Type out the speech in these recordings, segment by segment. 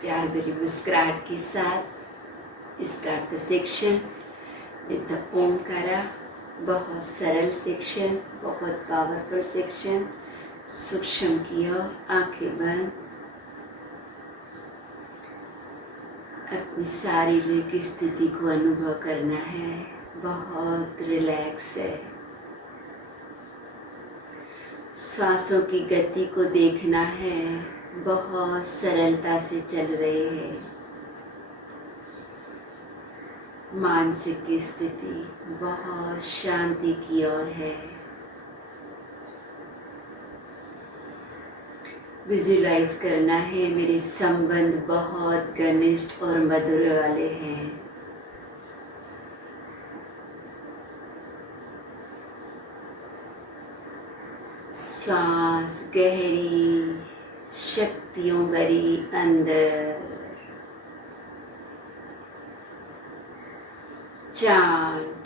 प्यार भरी मुस्कुराहट के साथ start the section with the Omkara. बहुत सरल सेक्शन, बहुत पावरफुल सेक्शन। सूक्ष्म की ओर आंखें बंद। अपनी शारीरिक स्थिति को अनुभव करना है, बहुत रिलैक्स है। सांसों की गति को देखना है, बहुत सरलता से चल रहे हैं। मानसिक स्थिति बहुत शांति की ओर है। विजुलाइज करना है मेरे संबंध बहुत घनिष्ठ और मधुर वाले हैं। सांस गहरी, शक्तियों भरी अंदर। चांट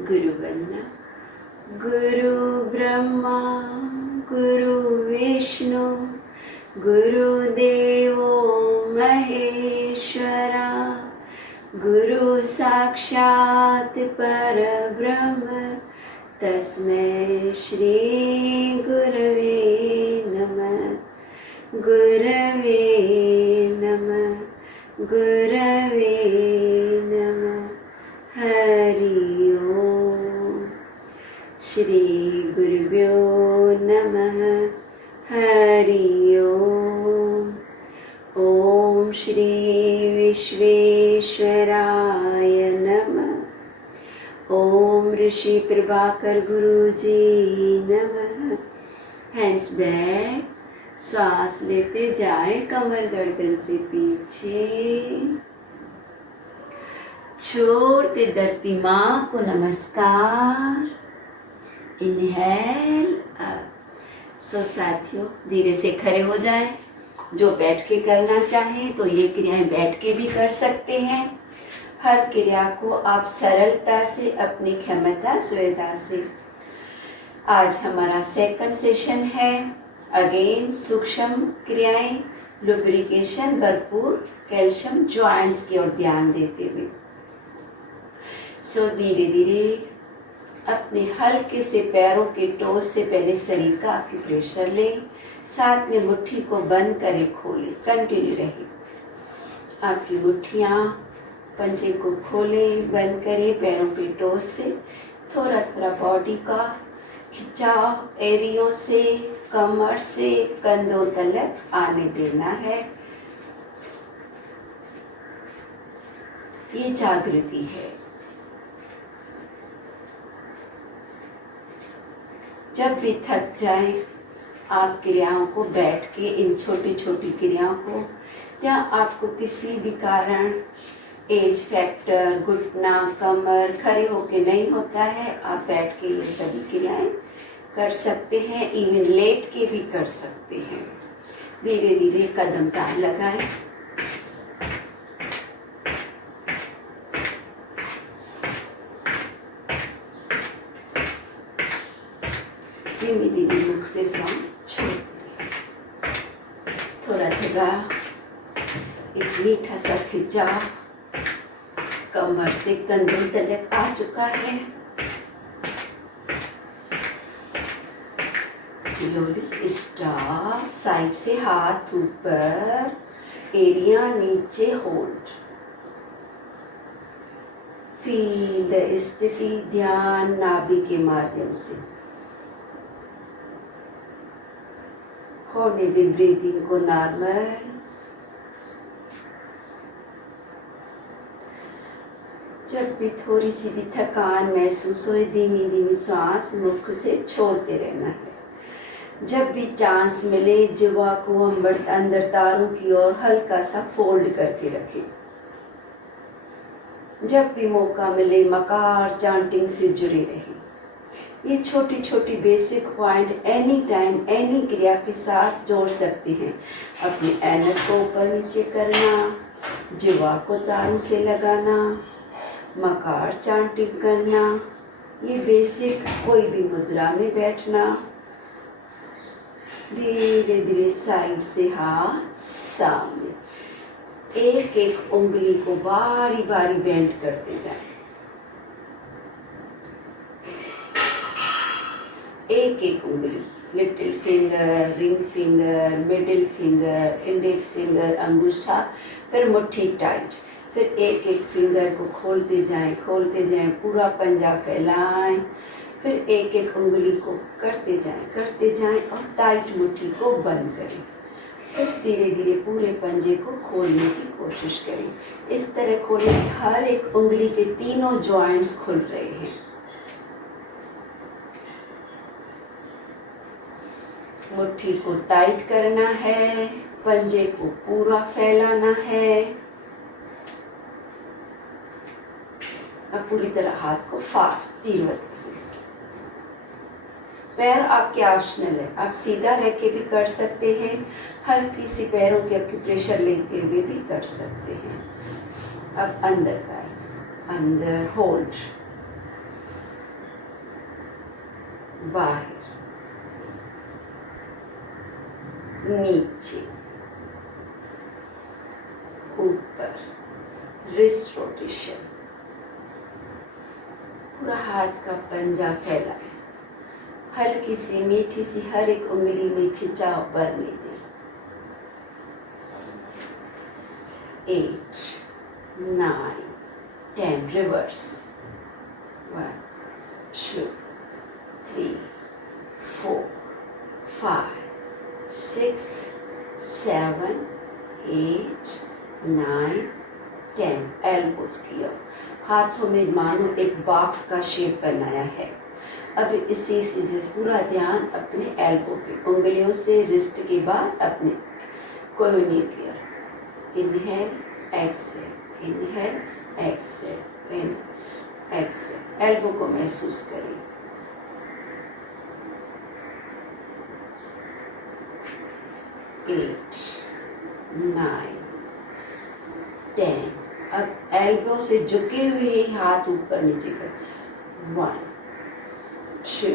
गुरु बनना। गुरु ब्रह्मा गुरु विष्णु गुरुदेवो महेश्वरा, गुरु साक्षात् परब्रह्म तस्मै श्री गुरवे नमः। गुरवे नमः, गुरवे नमः। हरि ओम। श्री गुरुभ्यो नमः। हरि ओम। ओम श्री विश्वेश्वराय नमः। ओम ऋषि प्रभाकर गुरुजी नमः। Hands back. सांस लेते जाए कमर गर्दन से पीछे। छोड़ते धरती माँ को नमस्कार। Inhale up. सो साथियों धीरे से खड़े हो जाएं। जो बैठ के करना चाहें तो ये क्रियाएं बैठ के भी कर सकते हैं। हर क्रिया को आप सरलता से, अपनी क्षमता सुविधा से। आज हमारा सेकंड सेशन है। अगेन सूक्ष्म क्रियाएं, लुब्रिकेशन, भरपूर कैल्शियम जॉइंट्स की ओर ध्यान देते हुए। सो धीरे धीरे अपने हल्के से पैरों के टोस से पहले शरीर का आपकी प्रेशर लें। साथ में मुट्ठी को बंद करें, खोलें, कंटिन्यू रहे। आपकी मुट्ठियाँ पंजे को खोलें, बंद करें पैरों के टोस से। थोड़ा थोड़ा बॉडी का खिंचाव एरियों से, कमर से कंधों तलक आने देना है। ये जागृति है। जब भी थक जाए आप क्रियाओं को बैठ के, इन छोटी छोटी क्रियाओं को, जहाँ आपको किसी भी कारण एज फैक्टर, घुटना, कमर खड़े होके नहीं होता है, आप बैठ के ये सभी क्रियाएं कर सकते हैं। इवन लेट के भी कर सकते हैं। धीरे धीरे कदम ताल लगाएं। धीमी धीमी मुख से सांस छोड़ दें। थोड़ा थोड़ा एक मीठा सा खिंचाव कमर से कंधों तक आ चुका है। Slowly stop. साइड से हाथ ऊपर, एरिया नीचे होल्ड। फील द स्थिति, ध्यान नाभि के माध्यम से। होने दे ब्रीदिंग को नॉर्मल। जब भी थोड़ी सी भी थकान महसूस हो, धीमी धीमी सांस मुख से छोड़ते रहना है। जब भी चांस मिले जिह्वा को अंदर तारों की ओर हल्का सा फोल्ड करके रखें। जब भी मौका मिले मकार चांटिंग से जुड़े रहें। ये छोटी छोटी basic point any time any क्रिया के साथ जोड़ सकते हैं। अपने एनस को ऊपर नीचे करना, जिह्वा को तारों से लगाना, मकार चांटिंग करना, ये बेसिक कोई भी मुद्रा में बैठना, धीरे धीरे साइड से हाथ सामने, एक एक उंगली को बारी बारी बेंड करते जाएं। एक एक उंगली, little finger, ring finger, middle finger, index finger, अंगूठा, फिर मुट्ठी टाइट, फिर एक एक फिंगर को खोलते जाएं, पूरा पंजा फैलाएं, फिर एक एक उंगली को करते जाएं और टाइट मुट्ठी को बंद करें। फिर धीरे धीरे पूरे पंजे को खोलने की कोशिश करें। इस तरह खोलें कि हर एक उंगली के तीनों जॉइंट्स खुल रहे हैं। मुट्ठी को टाइट करना है, पंजे को पूरा फैलाना है। अब पूरी तरह हाथ को फास्ट तीव्रता से। पैर आपके ऑप्शनल है, आप सीधा रह के भी कर सकते हैं, हल्की सी पैरों के एक्यूप्रेशर लेते हुए भी कर सकते हैं। अब अंदर पैर, अंदर होल्ड, बाहर, नीचे, ऊपर, रिस्ट रोटेशन, पूरा हाथ का पंजा फैलाएं, हल्की सी मीठी सी हर एक उंगली में खिंचाव बनने दें। 8, 9, 10, रिवर्स, 1, 2, 3, 4, 5, 6, 7, 8, 9, 10, एल्बोज की ओर। हाथों में मानो एक बॉक्स का शेप बनाया है। अब इसी से पूरा ध्यान अपने एल्बो पे, उंगलियों से रिस्ट के बाद अपने कोहनी की ओर। Inhale exhale, inhale exhale, exhale. Elbow को महसूस करें। एट, 9, 10। अब एल्बो से झुके हुए ही हाथ ऊपर नीचे कर। 1, 2,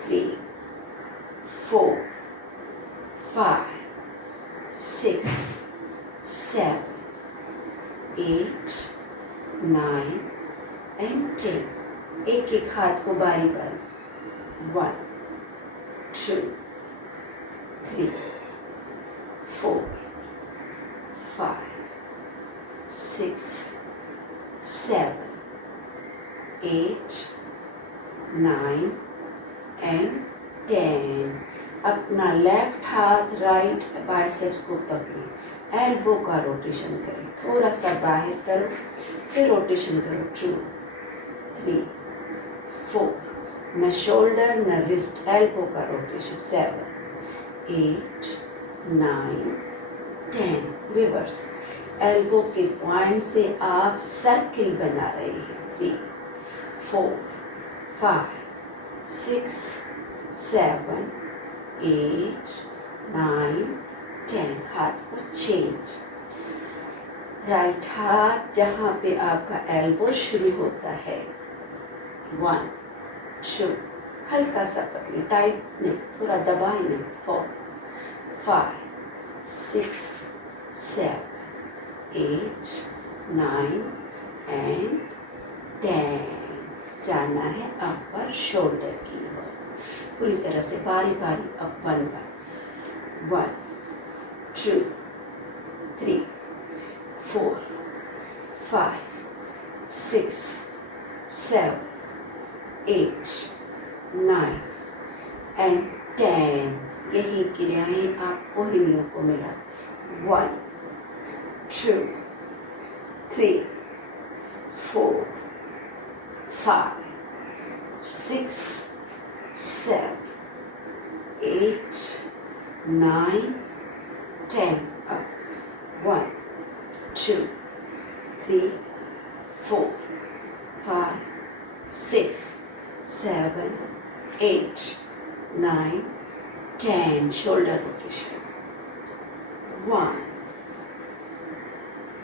3, 4, 5, 6, 7, 8, 9 and 10। एक एक हाथ को बारी बारी। 1, 2, 3, 4, 5, 6, 7, 8, 9 and 10। अपना लेफ्ट हाथ राइट बाइसेप्स को पकड़ें, एल्बो का रोटेशन करें, थोड़ा सा बाहर करो, फिर रोटेशन करो। 2, 3, 4, न शोल्डर न रिस्ट, एल्बो का रोटेशन। 7, 8, 9, 10, रिवर्स। एल्बो के पॉइंट से आप सर्किल बना रहे हैं। 3, 4, 5, 6, 7, 8, 9, 10। हाथ को चेंज। राइट हाथ जहाँ पे आपका एल्बो शुरू होता है। 1, 2, हल्का सा पकड़े, टाइट नहीं, थोड़ा दबाए नहीं। 4, 5, 6, 7, 8, 9 and 10। जाना है अपर शोल्डर की ओर। पूरी तरह से बारी बारी अप 1 बार। 1, 2, 3, 4, 5, 6, 7, 8, 9 and 10। यही क्रियाएं आप कोहनियों को मिला। 1, 2, 3, 4 5 6 7 8 9 10 up 1 2 3 4 5 6 7 8 9 10 shoulder rotation 1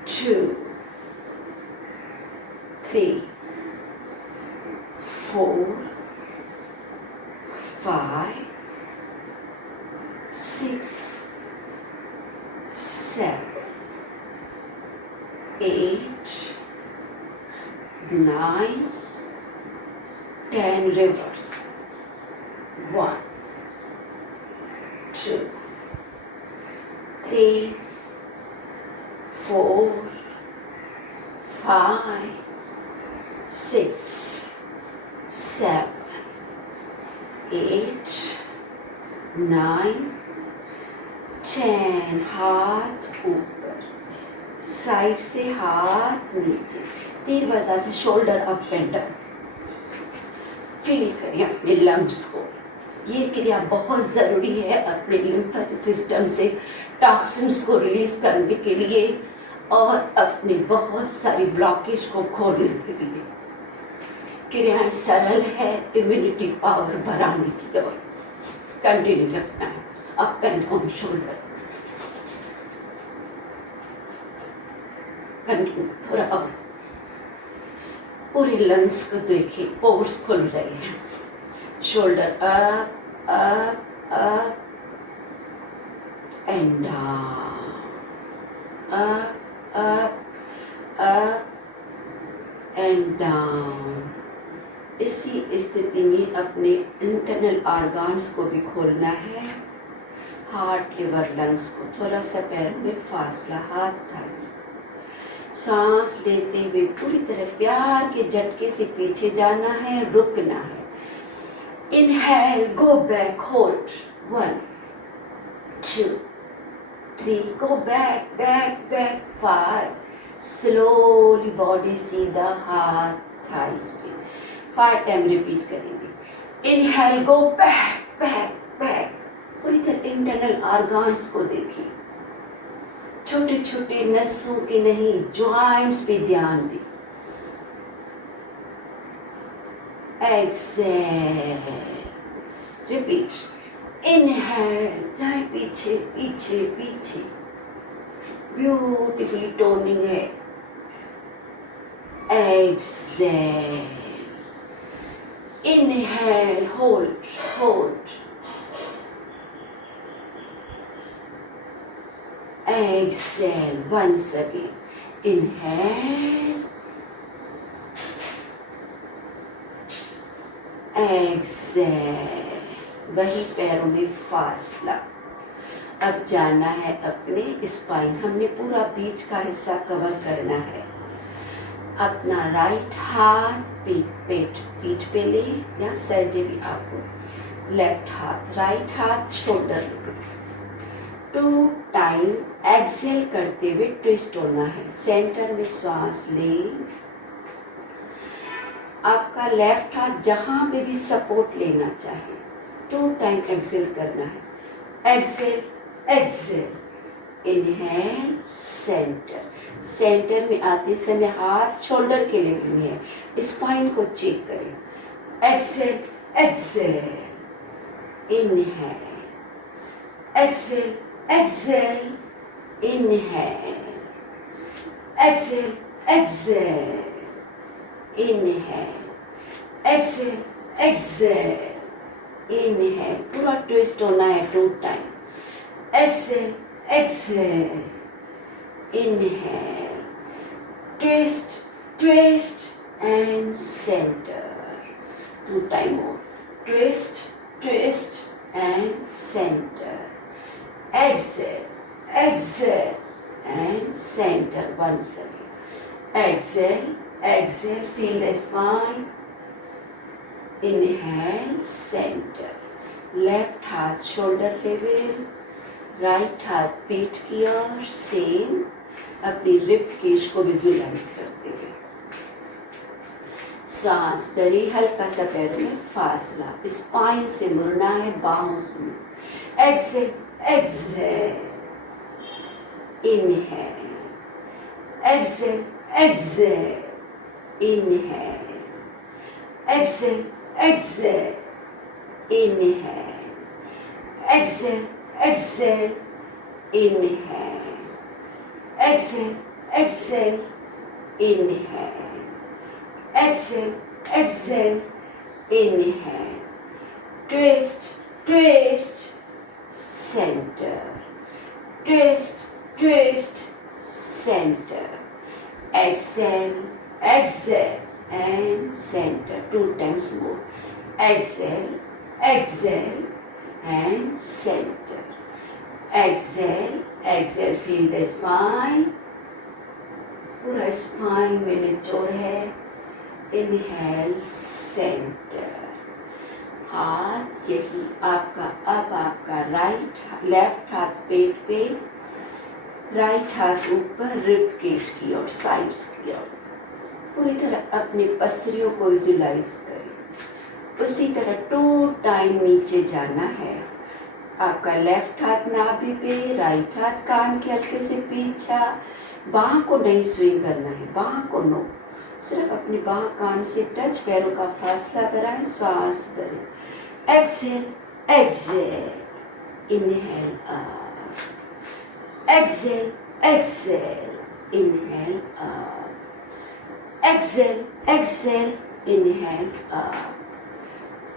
2 3 4 5 6 7 8 9 10 reverse 1 2 3 4 5 6 7 8 9 10 हाथ ऊपर, साइड से हाथ नीचे, 3 बार से shoulder up and down. Feel करिए अपने लंग्स को। ये क्रिया बहुत ज़रूरी है अपने लिम्फेटिक सिस्टम से टॉक्सिन्स को रिलीज करने के लिए और अपने बहुत सारी ब्लॉकेज को खोलने के लिए। क्रियाएं सरल है इम्यूनिटी पावर बढ़ाने की ओर। कंटिन्यू रखना है up and down shoulder. Continue थोड़ा और। पूरे लंग्स को देखिए, पोर्स खुल रहे हैं। Shoulder up up up and down, up up up and down. इसी स्थिति में अपने इंटरनल ऑर्गन्स को भी खोलना है। हार्ट, लिवर, लंग्स को थोड़ा सा पैर में फासला, हाथ थाइस। सांस लेते हुए पूरी तरह प्यार के झटके से पीछे जाना है, रुकना है। Inhale, go back, hold 1 2 3, go back, back, back 5, slowly body सीधा, हाथ thighs पे 5 टाइम रिपीट करेंगे। Inhale, go back, back, back, पूरी तरह इंटरनल ऑर्गन्स को देखिए, छोटे छोटे नसों के नहीं, जॉइंट्स पे ध्यान दें। Excel, repeat. इनहेल, जाए पीछे पीछे पीछे, ब्यूटीफुली टोनिंग है। Exhale, inhale, hold hold. Exhale, once again. Inhale, exhale, वही पैरों में फासला। अब जाना है अपने स्पाइन। हमने पूरा बीच का हिस्सा कवर करना है। अपना राइट हाथ पीठ पे ले या सैडे भी आपको। लेफ्ट हाथ, राइट हाथ शोल्डर, 2 टाइम एक्सेल करते हुए ट्विस्ट होना है। सेंटर में श्वास ले। आपका लेफ्ट हाथ जहां पे भी सपोर्ट लेना चाहे, 2 टाइम एक्सेल करना है। Exhale exhale, inhale, centre. Centre में आते समय हाथ शोल्डर के लेवल में है, स्पाइन को चेक करें। Exhale exhale, inhale, exhale exhale, inhale, exhale exhale, inhale, exhale exhale, inhale. पूरा ट्विस्ट होना है 2 time. Exhale exhale, inhale, twist twist and centre. 2 time more. Twist twist and center. Exhale exhale and center once again. Exhale exhale, feel the spine. Inhale, center. Left हाथ shoulder level, right हाथ पीठ की ओर, same. अपनी rib केश को visualise करते हुए सांस भरी, हल्का सा पैरों में फासला, स्पाइन से मुड़ना है, बाहों से। Exhale exhale, inhale, exhale exhale, inhale, exhale exhale, inhale, exhale exhale, inhale, exhale exhale, inhale, exhale exhale, inhale, twist twist, centre, twist twist, centre, exhale exhale and center, 2 times more, exhale exhale and center, exhale exhale, feel the spine, पूरा spine में निचोड़ है। Inhale centre, हाथ यही आपका, अब आपका left हाथ पेट पे, राइट हाथ ऊपर रिब केज की ओर, साइड्स की ओर, पूरी तरह अपनी पसलियों को विजुलाइज करें। उसी तरह 2 टाइम नीचे जाना है। आपका लेफ्ट हाथ नाभि पे, राइट हाथ कान के हल्के से पीछा, बाह को नहीं स्विंग करना है, बाह को नो, सिर्फ अपनी बाह कान से टच, पैरों का फासला बनाएं, श्वास भरें। Exhale exhale, inhale up, exhale exhale, inhale up, exhale exhale, inhale up,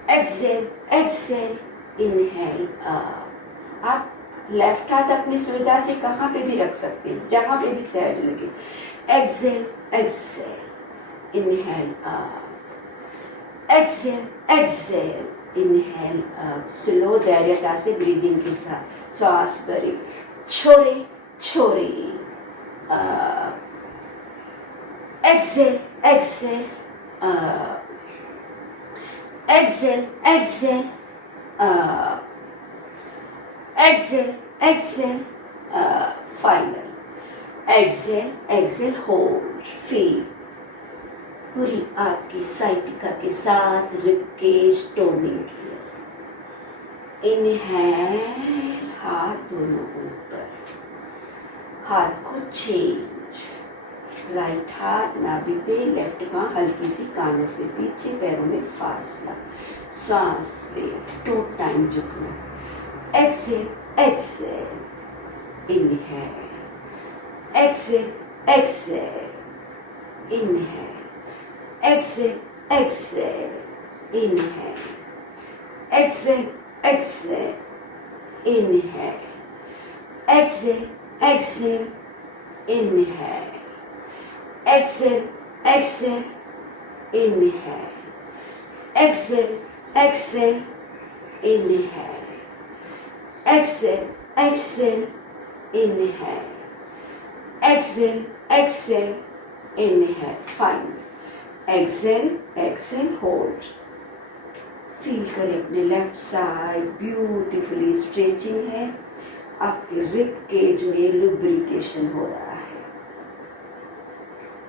exhale exhale, inhale up. आप लेफ्ट हाथ अपनी सुविधा से कहाँ पे भी रख सकते हैं, जहाँ पे भी सहज लगे। Exhale exhale, inhale up, exhale exhale, inhale up. Slow धैर्यता से ब्रीदिंग के साथ श्वास भरें, छोड़े छोड़े, exhale exhale, exhale exhale, exhale exhale, final, exhale exhale, hold, feel पूरी आपकी साइटिका के साथ रिबकेज टोनिंग की। इनहेल, हाथ दोनों ऊपर, हाथ को चेंज, राइट हाथ नाभि पे, लेफ्ट बांह हल्की सी कानों से पीछे, पैरों में फासला, श्वास ले, 2 टाइम झुकना। Exhale exhale, inhale, exhale exhale, inhale, exhale exhale, inhale, exhale exhale, inhale, exhale exhale, inhale, exhale exhale, inhale, exhale exhale, inhale, exhale exhale, inhale, exhale exhale, inhale, fine। Exhale exhale, hold, feel करें अपने left side, beautifully stretching है, आपके rib cage में lubrication हो रहा है।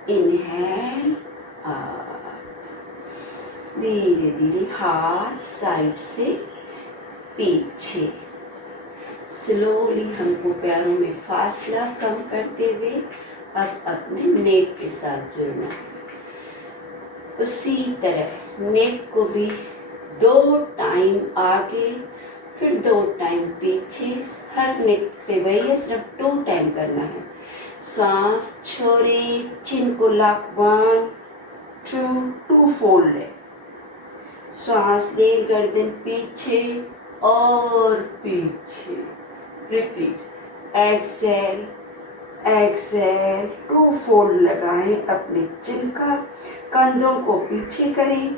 Inhale, धीरे धीरे हाथ साइड से पीछे, स्लोली हमको पैरों में फासला कम करते हुए अब अपने नेक के साथ जुड़ना है। उसी तरह नेक को भी 2 टाइम आगे, फिर 2 टाइम पीछे, हर नेक से वही है, सिर्फ 2 टाइम करना है। सांस छोड़े, चिन को लॉक 1 2 फोल्ड है, सांस ले, गर्दन पीछे और पीछे, रिपीट, एक्सेल एक्सेल, 2 फोल्ड लगाएं अपने चिन का, कंधों को पीछे करें,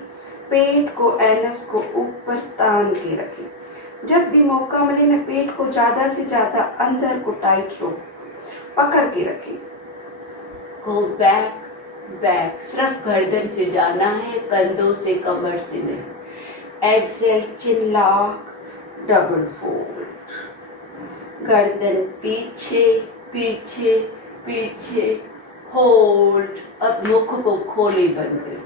पेट को, एनस को ऊपर तान के रखें। जब भी मौका मिले ना, पेट को ज्यादा से ज्यादा अंदर को टाइट पकड़ के रखें। गो बैक बैक, सिर्फ गर्दन से जाना है, कंधों से, कमर से नहीं। एक्सेल, चिन लॉक, डबल फोल्ड, गर्दन पीछे पीछे पीछे, होल्ड। अब मुख को खोले बंद करें,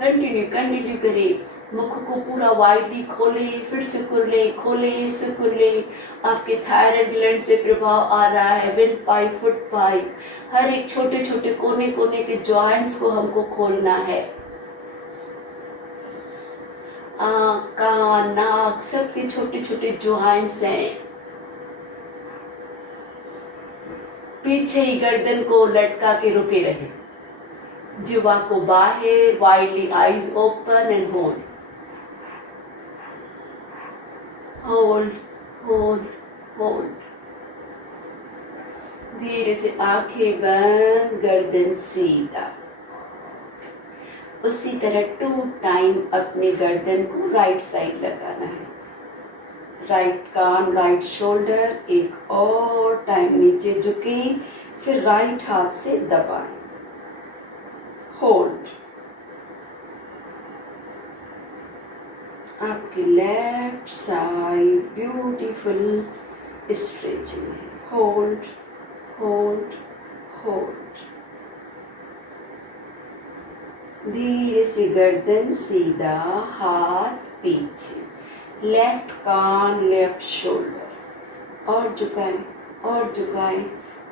कंटिन्यू करें। मुख को पूरा वाइडली खोले, फिर से कुरले, खोले से कुरले। आपके थायराइड ग्लैंड पे प्रभाव आ रहा है। विंड पाइप, फुट पाइप, हर एक छोटे छोटे कोने कोने के जॉइंट्स को हमको खोलना है। आँख, कान, नाक, सबके छोटे छोटे जॉइंट्स हैं। पीछे ही गर्दन को लटका के रुके रहे। जिह्वा को बाहर, widely eyes open and hold, hold, hold, hold. धीरे से आंखें बंद, गर्दन सीधा। उसी तरह 2 टाइम अपने गर्दन को राइट साइड लगाना है। राइट कान, राइट शोल्डर, एक और टाइम नीचे झुके, फिर राइट हाथ से दबाएं, होल्ड। आपकी लेफ्ट साइड ब्यूटीफुल स्ट्रेचिंग है। Hold, hold, hold. धीरे से गर्दन सीधा, हाथ पीछे, लेफ्ट कान, लेफ्ट शोल्डर, और झुकाएं और झुकाएं।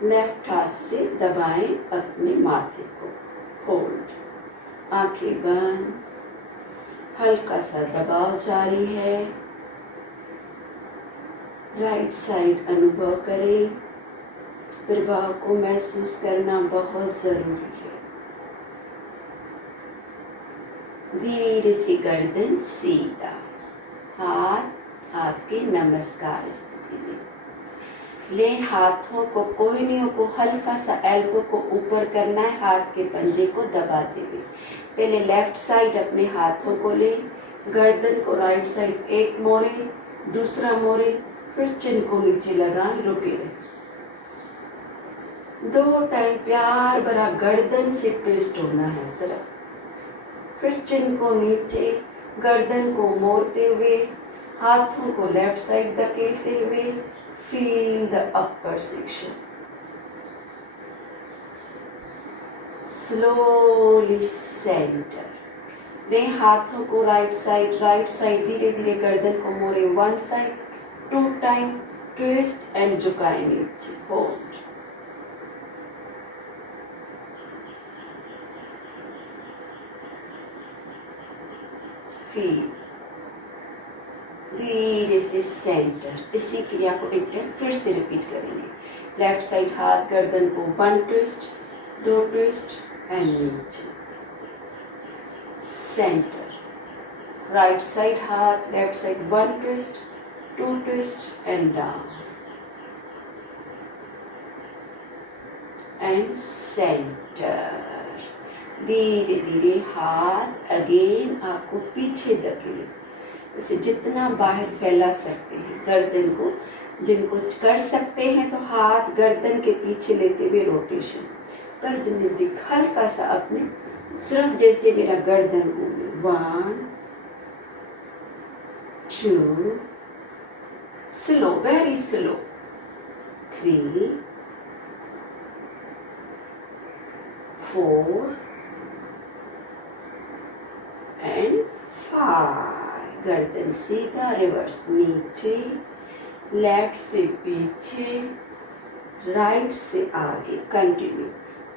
लेफ्ट हाथ से दबाएं अपने माथे को, होल्ड। आंखें बंद, हल्का सा दबाव जारी है। राइट साइड अनुभव करें। प्रभाव को महसूस करना बहुत जरूरी है। धीरे से गर्दन सीधा, हाथ आपके नमस्कार स्थिति में। ले हाथों को, कोहनियों को हल्का सा एल्बो को ऊपर करना है, हाथ के पंजे को दबाते हुए। पहले लेफ्ट साइड अपने हाथों को ले, गर्दन को राइट साइड एक मोड़े, दूसरा मोड़े, फिर चिन को नीचे लगाएं, रुके रहे। 2 टाइम प्यार भरा गर्दन से ट्विस्ट होना है सिर्फ। फिर चिन को नीचे, गर्दन को मोड़ते हुए, हाथों को लेफ्ट साइड धकेलते हुए, feel the upper section. Slowly centre. दें हाथों को राइट साइड धीरे धीरे गर्दन को मोड़े, 1 साइड, 2 टाइम ट्विस्ट एंड झुकाएं नीचे, होल्ड। धीरे से सेंटर। इसी क्रिया को एक टाइम फिर से रिपीट करेंगे। लेफ्ट साइड हाथ गर्दन को 1 ट्विस्ट, 2 ट्विस्ट एंड नीचे, सेंटर। राइट साइड हाथ, left side 1 twist, 2 twist and down and centre. धीरे धीरे हाथ अगेन आपको पीछे धकेले, इसे जितना बाहर फैला सकते हैं गर्दन को। जिनको कर सकते हैं तो हाथ गर्दन के पीछे लेते हुए रोटेशन, पर जिन्हें हल्का सा अपने सिर्फ जैसे मेरा गर्दन घूमे, 1 2, स्लो, वेरी स्लो, 3 4 एंड 5। गर्दन सीधा, रिवर्स नीचे, लेफ्ट से पीछे, राइट से आगे, कंटिन्यू।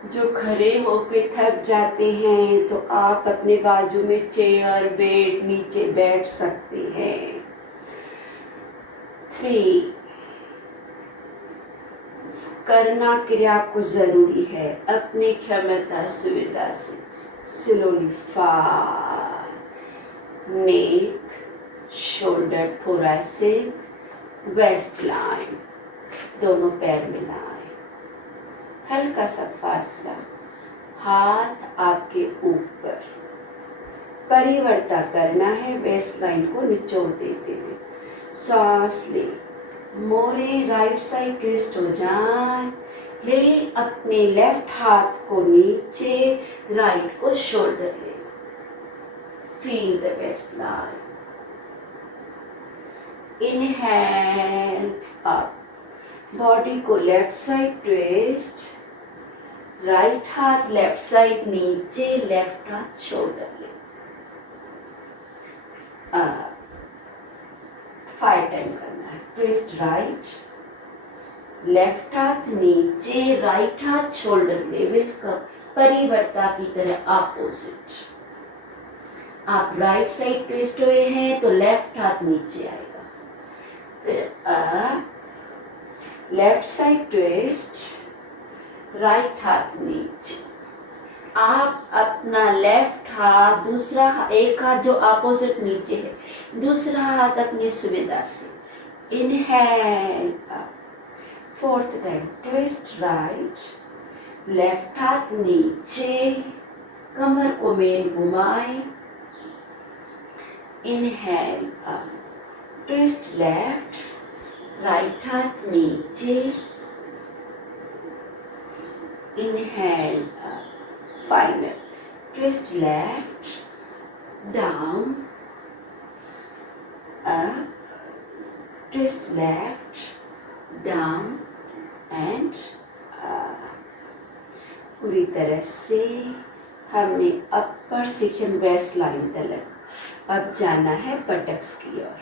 जो खड़े होके थक जाते हैं तो आप अपने बाजू में चेयर, बेड नीचे बैठ सकते हैं। 3 करना क्रिया को जरूरी है अपनी क्षमता सुविधा से। स्लोली 5, नेक, शोल्डर, थोरैसिक, वेस्ट लाइन, दोनों पैर मिलाएं, हल्का सा फासला, हाथ आपके ऊपर। परिवर्तन करना है, वेस्ट लाइन को निचोड़ देते हुए। सांस ले, मोरे राइट साइड ट्विस्ट हो जाए। ले अपने लेफ्ट हाथ को नीचे, राइट को शोल्डर ले, feel the waist line. Inhale up, body को लेफ्ट साइड ट्विस्ट, राइट हाथ लेफ्ट साइड नीचे, लेफ्ट हाथ शोल्डर ले, 5 टाइम करना है। ट्विस्ट राइट, लेफ्ट हाथ नीचे, राइट हाथ शोल्डर लेवल का परिवर्ता की तरह ऑपोजिट। आप राइट साइड ट्विस्ट हुए हैं तो लेफ्ट हाथ नीचे आएगा, फिर लेफ्ट साइड ट्विस्ट, राइट हाथ नीचे। आप अपना लेफ्ट हाथ, दूसरा एक हाथ जो अपोजिट नीचे है, दूसरा हाथ अपनी सुविधा से inhale up, fourth time twist right, left हाथ नीचे, कमर को मेन घुमाए, inhale up, twist left, right हाथ नीचे, inhale up, final twist left, down, up, twist left, down and पूरी तरह से हमने अपर सेक्शन वेस्ट लाइन तक। अब जाना है बटक्स की ओर,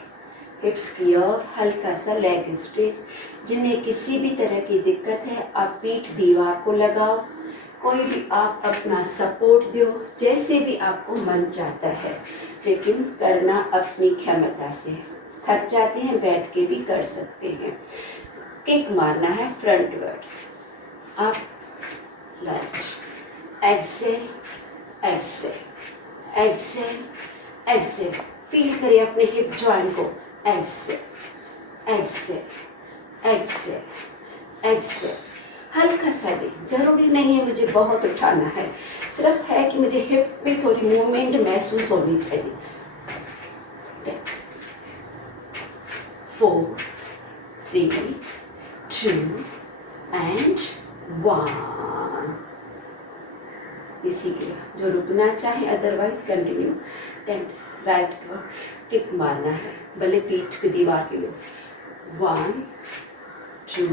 हिप्स की ओर, हल्का सा लेग स्ट्रेच। जिन्हें किसी भी तरह की दिक्कत है आप पीठ दीवार को लगाओ, कोई भी आप अपना सपोर्ट दो, जैसे भी आपको मन चाहता है, लेकिन करना अपनी क्षमता से। थक जाते हैं बैठ के भी कर सकते हैं। किक मारना है frontward, up, right, exhale, exhale, exhale, exhale. Feel करिए अपने हिप जॉइंट को, एक्सेल, एक्सेल, एक्सेल, एक्सेल। हल्का सा दे, जरूरी नहीं है मुझे बहुत उठाना है, सिर्फ है कि मुझे हिप में थोड़ी मूवमेंट महसूस होनी चाहिए। 4, 3, 2 एंड 1। इसी के जो रुकना चाहे, अदरवाइज कंटिन्यू। 10 राइट को किक मारना है, भले पीठ की दीवार के लिए। 1, 2,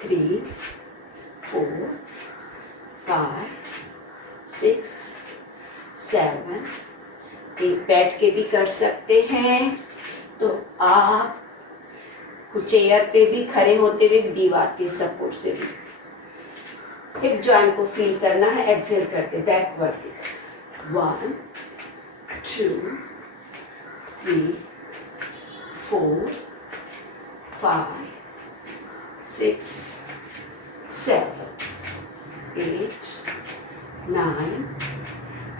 3, 4, 5, 6, 7, 8। बैठ के भी कर सकते हैं तो आप चेयर पे भी, खड़े होते हुए दीवार के सपोर्ट से भी। हिप जॉइंट को फील करना है, एक्सेल करते backward. 1, 2, 3, 4, 5, 6, 7, 8, 9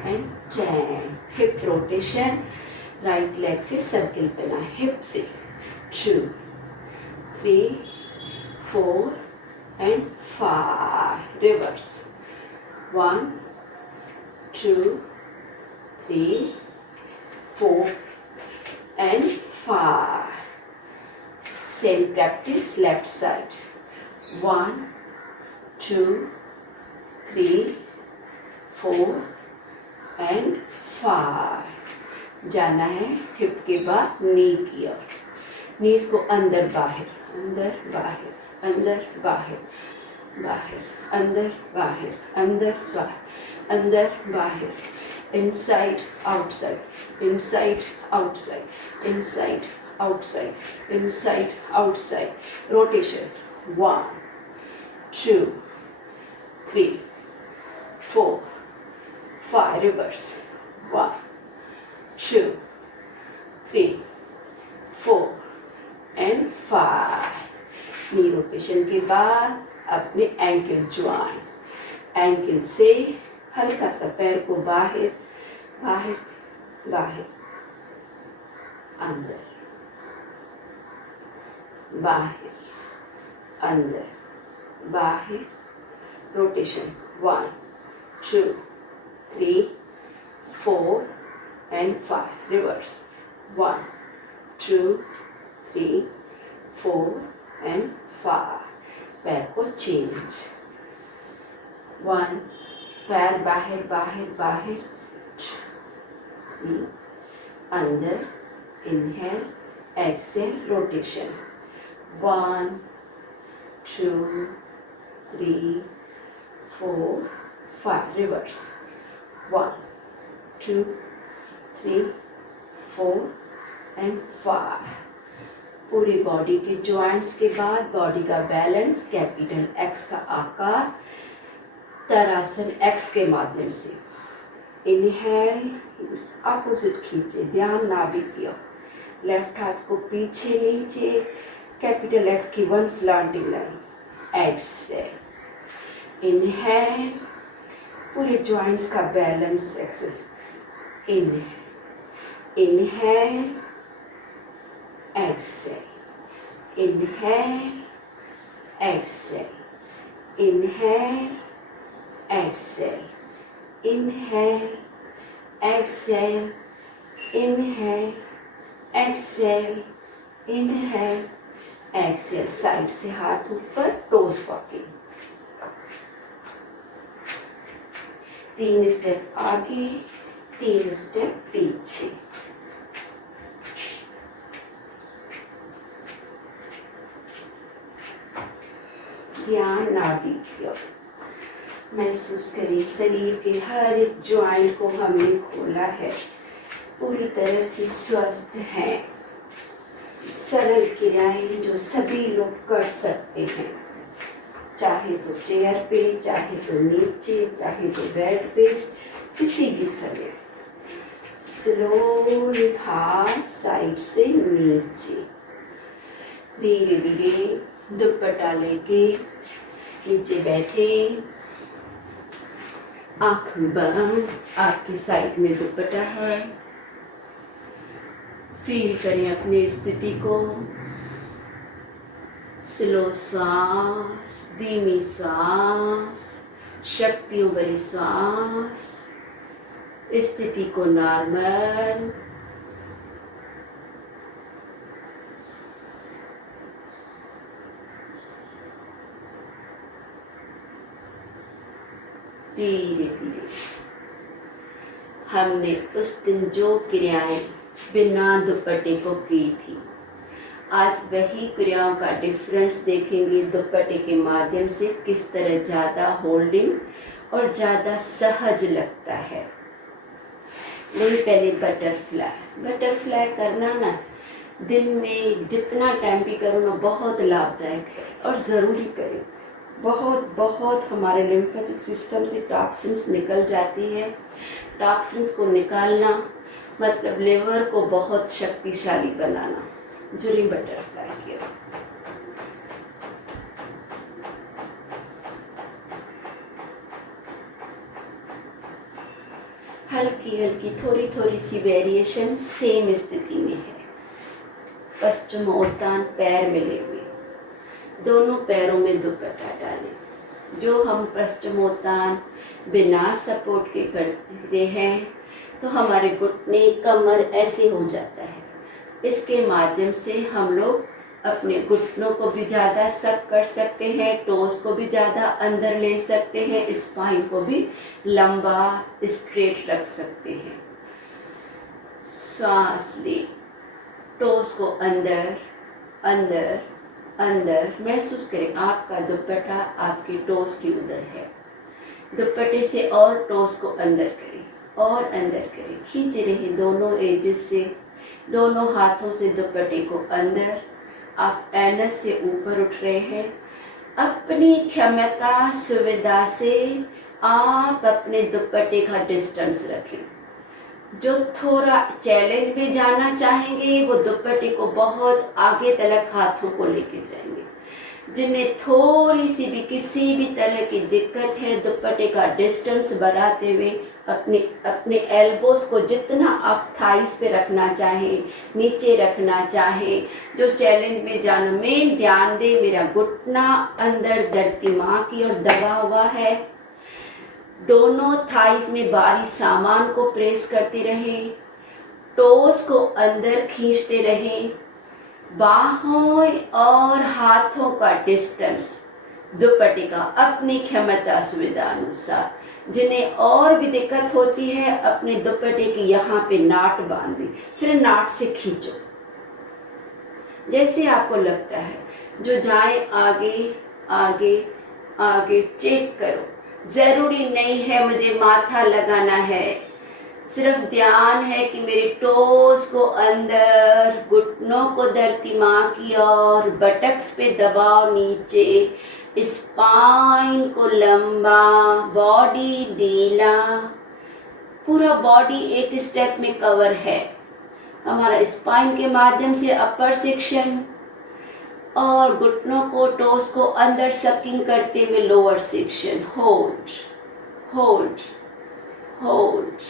and 10। Hip rotation, right leg से सर्किल बनाए, हिप से 2, 3, 4 and 5। Reverse 1, 2, 3, 4 and 5। Same practice left side. 1, 2, 3, 4 and 5। जाना है हिप के बाद नी की ओर, नीज को अंदर बाहर, अंदर बाहर, अंदर बाहर, बाहर, अंदर बाहर, अंदर बाहर, अंदर बाहर, inside outside, inside outside, inside outside, inside outside. Rotation 1, 2, 3, 4, 5। Reverse 1, 2, 3, 4 and 5। Knee rotation के बाद अपने एंकल ज्वाइन, एंकल से हल्का सा पैर को बाहर, बाहर, बाहर, अंदर, बाहर, अंदर, बाहर। Rotation 1, 2, 3, 4 and 5। Reverse 1, 2, 3, 4 and 5। पैर को चेंज, 1, पैर बाहर, बाहर, बाहर, 3, अंदर, inhale, exhale, rotation 1, 2, 3, 4, 5। Reverse 1, 2, 3, 4 and 5। पूरी बॉडी के जॉइंट्स के बाद बॉडी का बैलेंस, कैपिटल एक्स का आकार, तरासन एक्स के माध्यम से। इनहेल, अपोजिट खींचे, ध्यान नाभिक की ओर, लेफ्ट हाथ को पीछे नीचे, कैपिटल एक्स की one slanting line. Exhale, inhale, पूरे जॉइंट्स का balance access. Inhale, exhale, inhale, exhale, inhale, exhale, inhale, exhale, inhale, exhale, inhale, exhale. Side से हाथ ऊपर, टोज वॉकिंग। 3 स्टेप आगे, 3 स्टेप पीछे। ध्यान नाभिक की ओर, महसूस करिए शरीर के हर एक ज्वाइंट को हमने खोला है, पूरी तरह से स्वस्थ है। सरल क्रियाएं जो सभी लोग कर सकते हैं, चाहे तो चेयर पे, चाहे तो नीचे, चाहे तो बेड पे, किसी भी समय। स्लोली हाथ साइड से नीचे, धीरे धीरे दुपट्टा लेके नीचे बैठे, आंख बंद, आपकी साइड में दुपट्टा है। फील करें अपनी स्थिति को। स्लो श्वास, धीमी श्वास, शक्तियों भरी श्वास, स्थिति को नॉर्मल। धीरे धीरे हमने उस दिन जो क्रियाएं बिना दुपट्टे को की थी, आज वही क्रियाओं का डिफरेंस देखेंगे दुपट्टे के माध्यम से, किस तरह ज़्यादा होल्डिंग और ज़्यादा सहज लगता है। वही पहले बटरफ्लाई करना ना दिन में जितना टाइम भी करो ना बहुत लाभदायक है और ज़रूरी करें। बहुत बहुत हमारे लिम्फेटिक सिस्टम से टॉक्सिन्स निकल जाती है। टॉक्सिन्स को निकालना मतलब लिवर को बहुत शक्तिशाली बनाना। जुड़ी बटरफ्लाई किया, हल्की हल्की थोड़ी थोड़ी सी वेरिएशन सेम स्थिति में है। पश्चिमोत्तान पैर मिले हुए, दोनों पैरों में दुपट्टा डालें। जो हम पश्चिमोत्तान बिना सपोर्ट के करते हैं तो हमारे घुटने कमर ऐसे हो जाता है। इसके माध्यम से हम लोग अपने घुटनों को भी ज़्यादा सक कर सकते हैं, टोस को भी ज़्यादा अंदर ले सकते हैं, स्पाइन को भी लंबा स्ट्रेट रख सकते हैं। श्वास ले, टोस को अंदर अंदर अंदर महसूस करें। आपका दुपट्टा आपके टोस की उधर है। दुपट्टे से और टोस को अंदर करें और अंदर करें, खींच रहे दोनों एजेस से, दोनों हाथों से दुपट्टे को अंदर। आप एनस से ऊपर उठ रहे हैं। अपनी क्षमता सुविधा से आप अपने दुपट्टे का डिस्टेंस रखें। जो थोड़ा चैलेंज में जाना चाहेंगे वो दुपट्टे को बहुत आगे तक हाथों को लेके जाएंगे। जिन्हें थोड़ी सी भी किसी भी तरह की दिक्कत है, दुपट्टे का डिस्टेंस बढ़ाते हुए अपने एल्बोस को जितना आप थाइस पे रखना चाहे, नीचे रखना चाहे, जो चैलेंज में जाना, मेन ध्यान दे मेरा घुटना अंदर धरती माँ की ओर दबा हुआ है। दोनों थाइस में भारी सामान को प्रेस करते रहे, टोस को अंदर खींचते रहे। बाहों और हाथों का डिस्टेंस दुपट्टे का अपनी क्षमता सुविधा अनुसार। जिन्हें और भी दिक्कत होती है अपने दुपट्टे की यहाँ पे नाट बांधे, फिर नाट से खींचो जैसे आपको लगता है। जो जाए आगे आगे आगे, चेक करो। जरूरी नहीं है मुझे माथा लगाना है, सिर्फ ध्यान है कि मेरे टोस को अंदर, घुटनों को धरती माँ की ओर, बटक्स पे दबाव नीचे, स्पाइन को लंबा, बॉडी ढीला, पूरा बॉडी एक स्टेप में कवर है। हमारा स्पाइन के माध्यम से अपर सेक्शन और घुटनों को, टोस को अंदर सकिंग करते हुए lower section. Hold hold hold.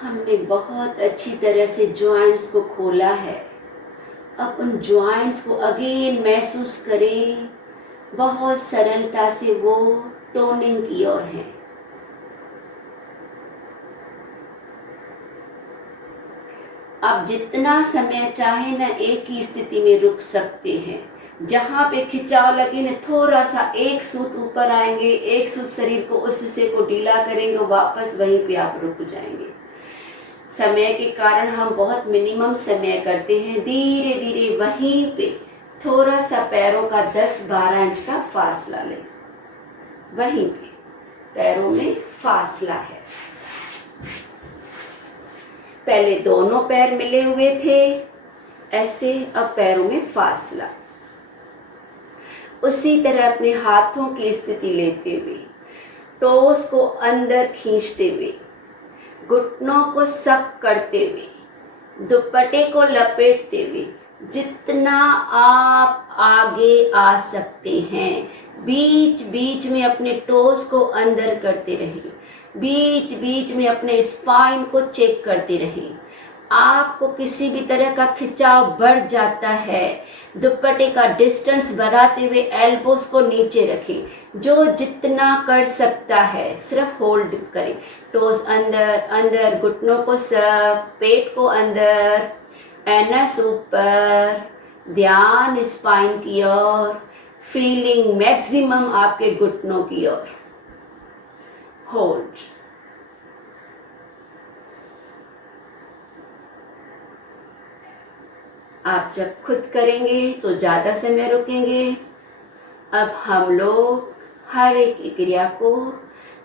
हमने बहुत अच्छी तरह से जॉइंट्स को खोला है। अब उन जॉइंट्स को अगेन महसूस करें, बहुत सरलता से वो टोनिंग की ओर है। आप जितना समय चाहे ना एक ही स्थिति में रुक सकते हैं। जहां पे खिंचाव लगे ना, थोड़ा सा एक सूत ऊपर आएंगे, एक सूत शरीर को उस हिस्से को ढीला करेंगे, वापस वहीं पे आप रुक जाएंगे। समय के कारण हम बहुत मिनिमम समय करते हैं। धीरे धीरे वहीं पे थोड़ा सा पैरों का 10-12 इंच का फासला लें। वहीं पे पैरों में फासला है। पहले दोनों पैर मिले हुए थे ऐसे, अब पैरों में फासला। उसी तरह अपने हाथों की स्थिति लेते हुए, टोस को अंदर खींचते हुए, घुटनों को सक करते हुए, दुपट्टे को लपेटते हुए, जितना आप आगे आ सकते हैं, बीच बीच में अपने टोस को अंदर करते रहिए, बीच बीच में अपने स्पाइन को चेक करते रहिए। आपको किसी भी तरह का खिंचाव बढ़ जाता है, दुपट्टे का डिस्टेंस बढ़ाते हुए एल्बोस को नीचे रखें। जो जितना कर सकता है सिर्फ होल्ड करें। टोस अंदर अंदर, घुटनों को सक, पेट को अंदर, एनस ऊपर, ध्यान स्पाइन की ओर, फीलिंग मैक्सिमम आपके घुटनों की ओर। होल्ड। आप जब खुद करेंगे तो ज्यादा समय रुकेंगे। अब हम लोग हर एक क्रिया को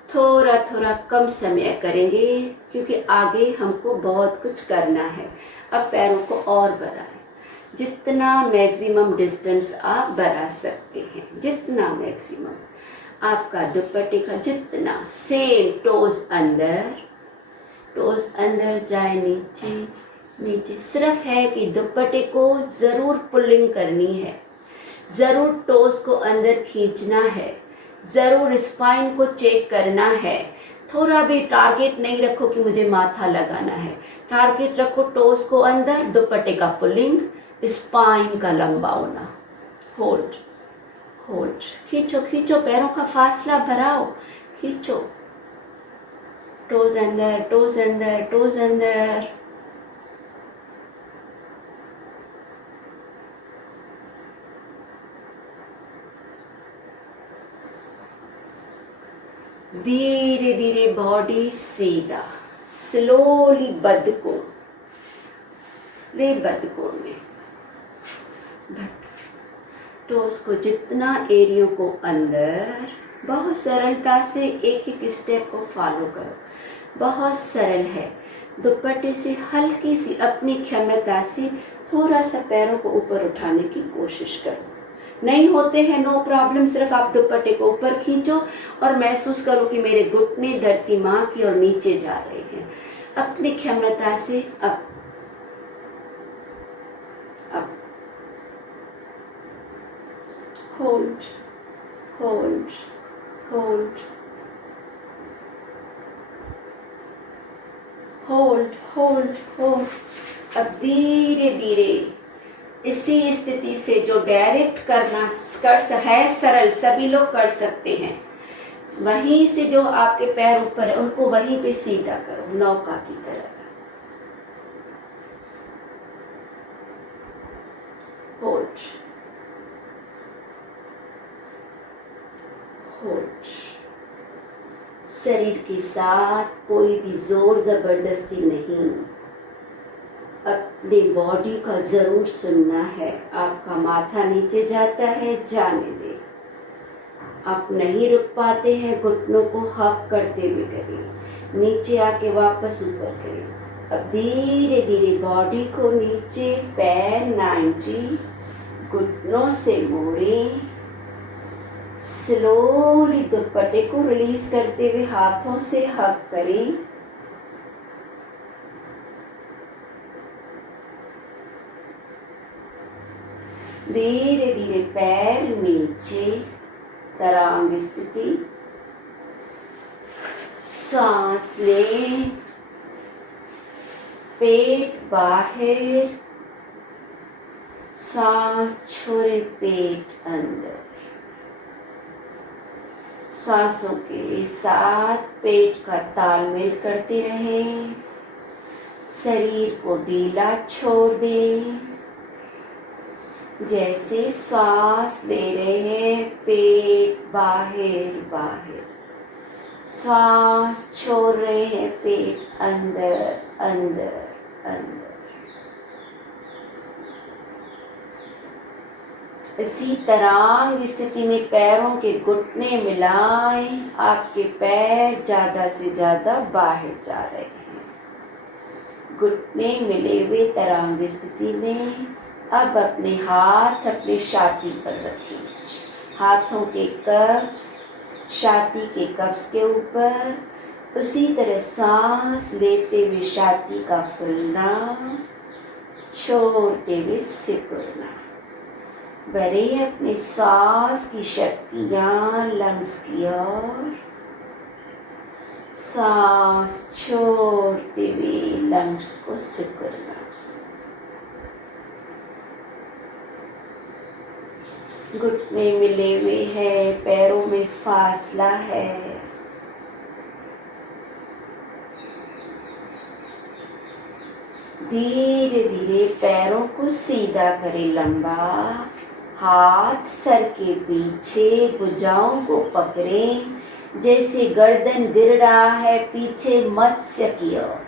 थोड़ा थोड़ा कम समय करेंगे, क्योंकि आगे हमको बहुत कुछ करना है। अब पैरों को और बढ़ाएं, जितना मैक्सिमम डिस्टेंस आप बढ़ा सकते हैं, जितना मैक्सिमम आपका दुपट्टे का जितना। सेम टोज अंदर जाए, नीचे नीचे। सिर्फ है कि दुपट्टे को जरूर पुलिंग करनी है, जरूर टोस को अंदर खींचना है, जरूर स्पाइन को चेक करना है। थोड़ा भी टारगेट नहीं रखो कि मुझे माथा लगाना है। टारगेट रखो टोस को अंदर, दुपट्टे का पुलिंग, स्पाइन का लंबा होना। Hold hold. खींचो खींचो, पैरों का फासला बढ़ाओ, खींचो। टोज अंदर, टोज अंदर, टोज अंदर। धीरे धीरे बॉडी सीधा, स्लोली बदकोण ले, बदकोण में। टोस को जितना एरियो को अंदर, बहुत सरलता से एक एक स्टेप को फॉलो करो। बहुत सरल है। दुपट्टे से हल्की सी अपनी क्षमता से थोड़ा सा पैरों को ऊपर उठाने की कोशिश करो। नहीं होते हैं, नो प्रॉब्लम। सिर्फ आप दुपट्टे को ऊपर खींचो और महसूस करो कि मेरे घुटने धरती माँ की ओर नीचे जा रहे हैं। अपनी क्षमता से अब hold hold hold hold hold hold. अब धीरे धीरे इसी स्थिति से जो डायरेक्ट है सरल, सभी लोग कर सकते हैं। वहीं से जो आपके पैर ऊपर है उनको वहीं पे सीधा करो, नौका की तरह। Hold hold. शरीर के साथ कोई भी जोर जबरदस्ती नहीं। अपनी बॉडी का जरूर सुनना है। आपका माथा नीचे जाता है, जाने दे। आप नहीं रुक पाते हैं, घुटनों को हक करते हुए करिए। नीचे आके वापस ऊपर करिए। अब धीरे धीरे बॉडी को नीचे, पैर 90, घुटनों से मोड़ें। स्लोली दुपट्टे को रिलीज करते हुए हाथों से हक करें। धीरे धीरे पैर नीचे, तरांग स्थिति। सांस लें, पेट बाहर, सांस छोड़े, पेट अंदर। सांसों के साथ पेट का तालमेल करते रहें। शरीर को ढीला छोड़ दें। जैसे श्वास ले रहे हैं, पेट बाहर बाहर, श्वास छोड़ रहे हैं, पेट अंदर अंदर अंदर। इसी तरह स्थिति में पैरों के घुटने मिलाएं। आपके पैर ज्यादा से ज्यादा बाहर जा रहे हैं। घुटने मिले हुए तरांग स्थिति में अब अपने हाथ अपने छाती पर रखें। हाथों के कब्ज छाती के कब्ज के ऊपर। उसी तरह सांस लेते हुए छाती का फूलना, छोड़ते हुए सिकुड़ना। बड़े अपने सांस की शक्तियां लंग्स की ओर। सांस छोड़ते हुए लंग्स को सिकुड़ना। घुटने मिले हुए हैं, पैरों में फासला है। धीरे धीरे पैरों को सीधा करें, लंबा। हाथ सर के पीछे, भुजाओं को पकड़ें जैसे गर्दन गिर रहा है पीछे मत्स्य की ओर।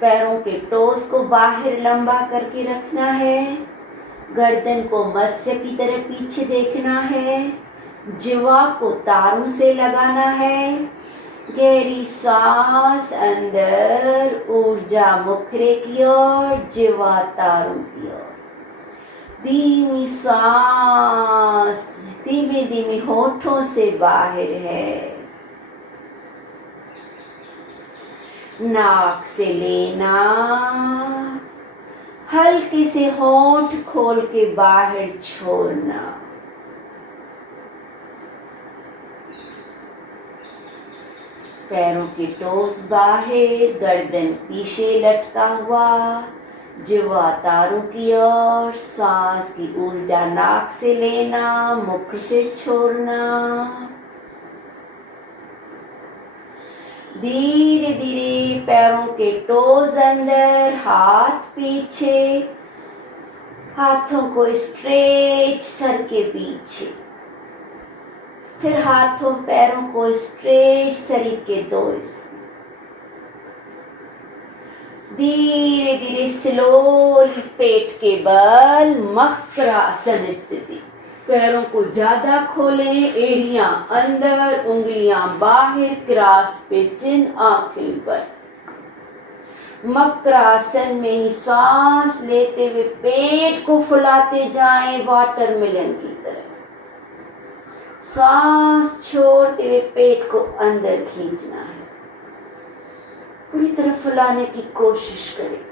पैरों के टोस को बाहर लंबा करके रखना है। गर्दन को मत्स्य की तरह पीछे देखना है। जिह्वा को तारों से लगाना है। गहरी सांस अंदर, ऊर्जा मुखरे की ओर, जिह्वा तारों की ओर। धीमी सांस धीमे धीमे होठों से बाहर है। नाक से लेना, हल्के से होंठ खोल के बाहर छोड़ना। पैरों के टोस बाहर, गर्दन पीछे लटका हुआ, जिह्वा तारों की ओर। सांस की ऊर्जा नाक से लेना, मुख से छोड़ना। धीरे धीरे पैरों के टोज अंदर, हाथ पीछे, हाथों को स्ट्रेच सर के पीछे। फिर हाथों पैरों को स्ट्रेच शरीर के दो हिस्से। धीरे धीरे स्लोली पेट के बल मकरासन स्थिति। पैरों को ज्यादा खोलें, एड़ियां अंदर, उंगलियां बाहर, क्रॉस पे चिन्ह, आंखें पर। मकरासन में ही श्वास लेते हुए पेट को फुलाते जाएं, वाटरमेलन की तरह। श्वास छोड़ते हुए पेट को अंदर खींचना है। पूरी तरह फुलाने की कोशिश करें।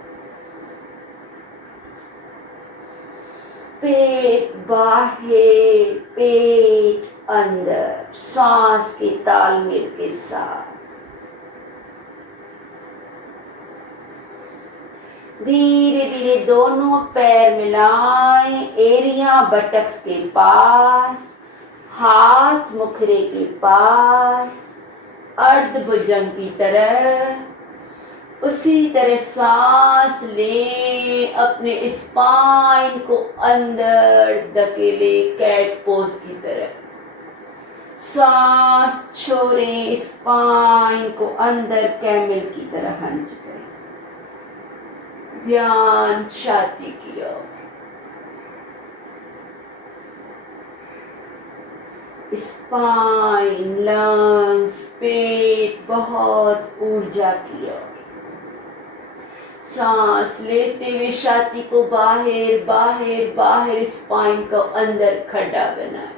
पेट बाहर, पेट अंदर, श्वास के तालमेल के साथ। धीरे धीरे दोनों पैर मिलाएं, एड़ियां बटक्स के पास, हाथ मुखरे के पास, अर्धभुजंग की तरह। उसी तरह श्वास लें, अपने स्पाइन को अंदर धकेले, कैट पोज की तरह। श्वास छोड़ें, स्पाइन को अंदर कैमल की तरह हंच करें। ध्यान छाती की ओर। स्पाइन, लंग्स, पेट बहुत ऊर्जा की ओर। सांस लेते हुए छाती को बाहर बाहर बाहर, स्पाइन को अंदर खड़ा बनाए।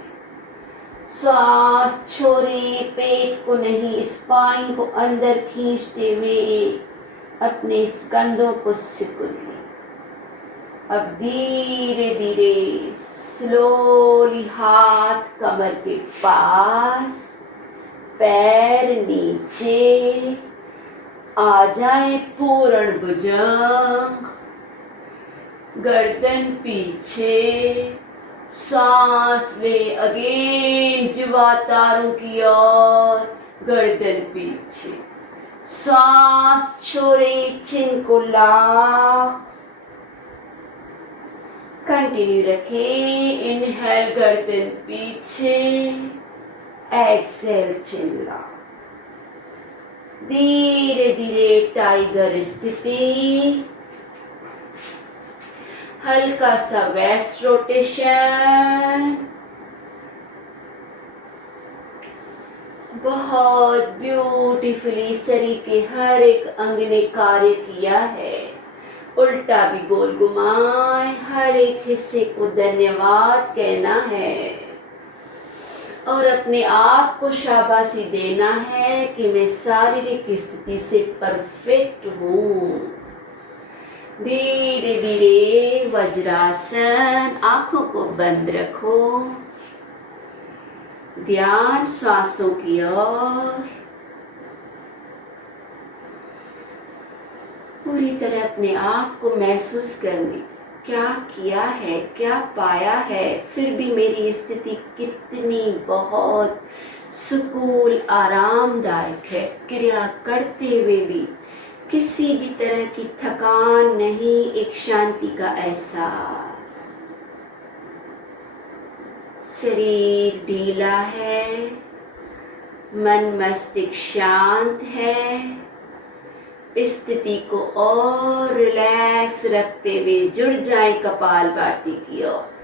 सांस छोड़े, पेट को नहीं, स्पाइन को अंदर खींचते हुए अपने स्कंधों को सिकुड़ ले। अब धीरे धीरे स्लोली हाथ कमर के पास, पैर नीचे आ जाए, पूर्ण भुजंग, गर्दन पीछे, सांस ले, अगेन जिह्वा तारों की ओर, गर्दन पीछे, सांस छोड़े, चिन को लॉक, कंटिन्यू रखे। इनहेल, गर्दन पीछे, एक्सेल, चिन लॉक। धीरे धीरे टाइगर स्थिति, हल्का सा वेस्ट रोटेशन। बहुत ब्यूटीफुली शरीर के हर एक अंग ने कार्य किया है। उल्टा भी गोल घुमाए, हर एक हिस्से को धन्यवाद कहना है और अपने आप को शाबाशी देना है कि मैं शारीरिक स्थिति से परफेक्ट हूँ। धीरे धीरे वज्रासन, आंखों को बंद रखो, ध्यान सांसों की ओर। पूरी तरह अपने आप को महसूस करने, क्या किया है, क्या पाया है, फिर भी मेरी स्थिति कितनी बहुत सुकून आरामदायक है। क्रिया करते हुए भी किसी भी तरह की थकान नहीं, एक शांति का एहसास। शरीर ढीला है, मन मस्तिष्क शांत है। स्थिति को और रिलैक्स रखते हुए जुड़ जाए कपालभाति की ओर।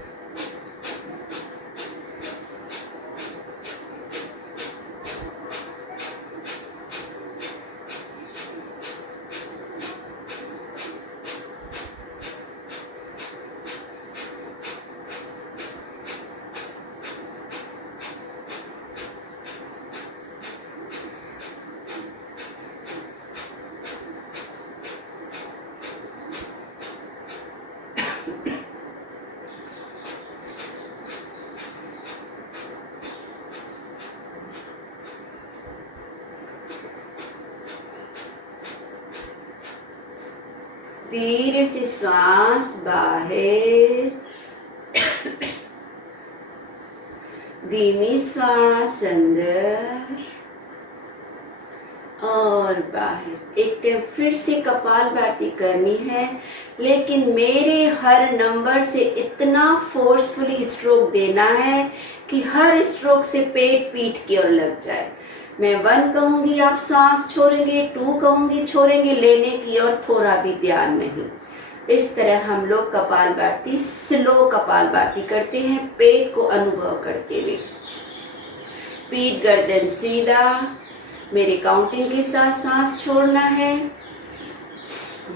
धीरे से श्वास बाहर, धीमी श्वास अंदर और बाहर। एक टाइम फिर से कपालभाति करनी है, लेकिन मेरे हर नंबर से इतना फोर्सफुली स्ट्रोक देना है कि हर स्ट्रोक से पेट पीठ की ओर लग जाए। मैं 1 कहूंगी, आप सांस छोड़ेंगे, 2 कहूंगी, छोड़ेंगे, लेने की और थोड़ा भी ध्यान नहीं। इस तरह हम लोग कपालभाति, स्लो कपालभाति करते हैं, पेट को अनुभव करते हुए। पीठ गर्दन सीधा, मेरे काउंटिंग के साथ सांस छोड़ना है।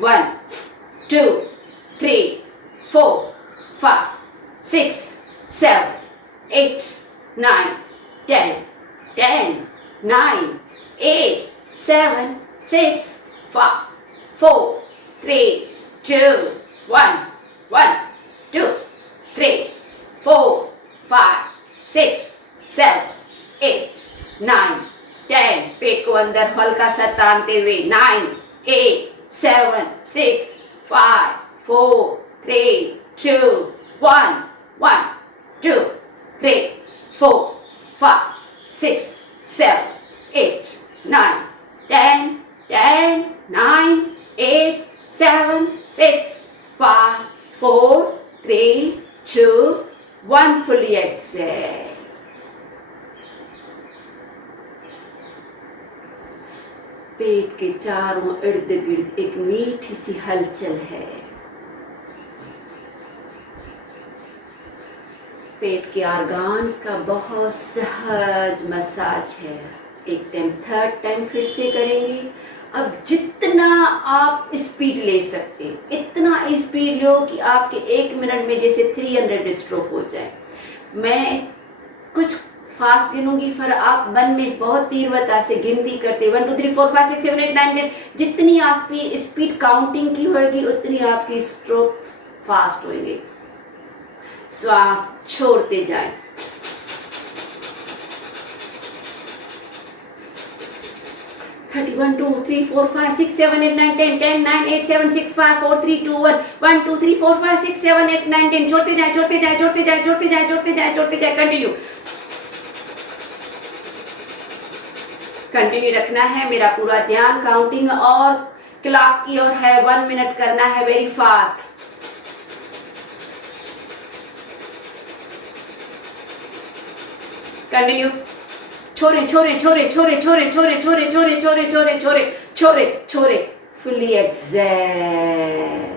1 2 3 4 5 6 7 8 9 10 10 9 8 7 6 5 4 3 2 1 1 2 3 4 5 6 7 8 9 10। पेट को अंदर हल्का सा तानते हुए 9 8 7 6 5 4 3 2 1 1 2 3 4 5 6 7 8 9 10 10 9 8 7 6 5 4 3 2 1। fully exhale। पेट के चारों इर्द गिर्द एक मीठी सी हलचल है। पेट के ऑर्गन्स का बहुत सहज मसाज है। एक टाइम, थर्ड टाइम फिर से करेंगे। अब जितना आप स्पीड ले सकते हैं इतना स्पीड लो कि आपके 1 मिनट में जैसे 300 स्ट्रोक हो जाए। मैं कुछ फास्ट गिनूंगी, फिर आप मन में बहुत तीव्रता से गिनती करते 1 2 3 4 5 6 7 8 9 10। जितनी आपकी स्पीड काउंटिंग की होगी उतनी आपकी स्ट्रोक फास्ट होंगे। श्वास छोड़ते जाएं। थर्टी 1 2 3 4 5 6 7 8 9 10 10 9 8 7 6 5 4 3 2 1 1 2 3 4 5 6 7 8 9 10। छोड़ते जाए छोड़ते जाए छोड़ते जाए छोड़ते जाए छोड़ते जाए छोड़ते जाए। कंटिन्यू रखना है। मेरा पूरा ध्यान काउंटिंग और क्लॉक की ओर है। 1 मिनट करना है वेरी फास्ट। कंटिन्यू। छोरे छोरे छोरे छोरे छोरे छोरे छोरे छोरे छोरे छोरे छोरे छोरे छोरे। Fully exhale.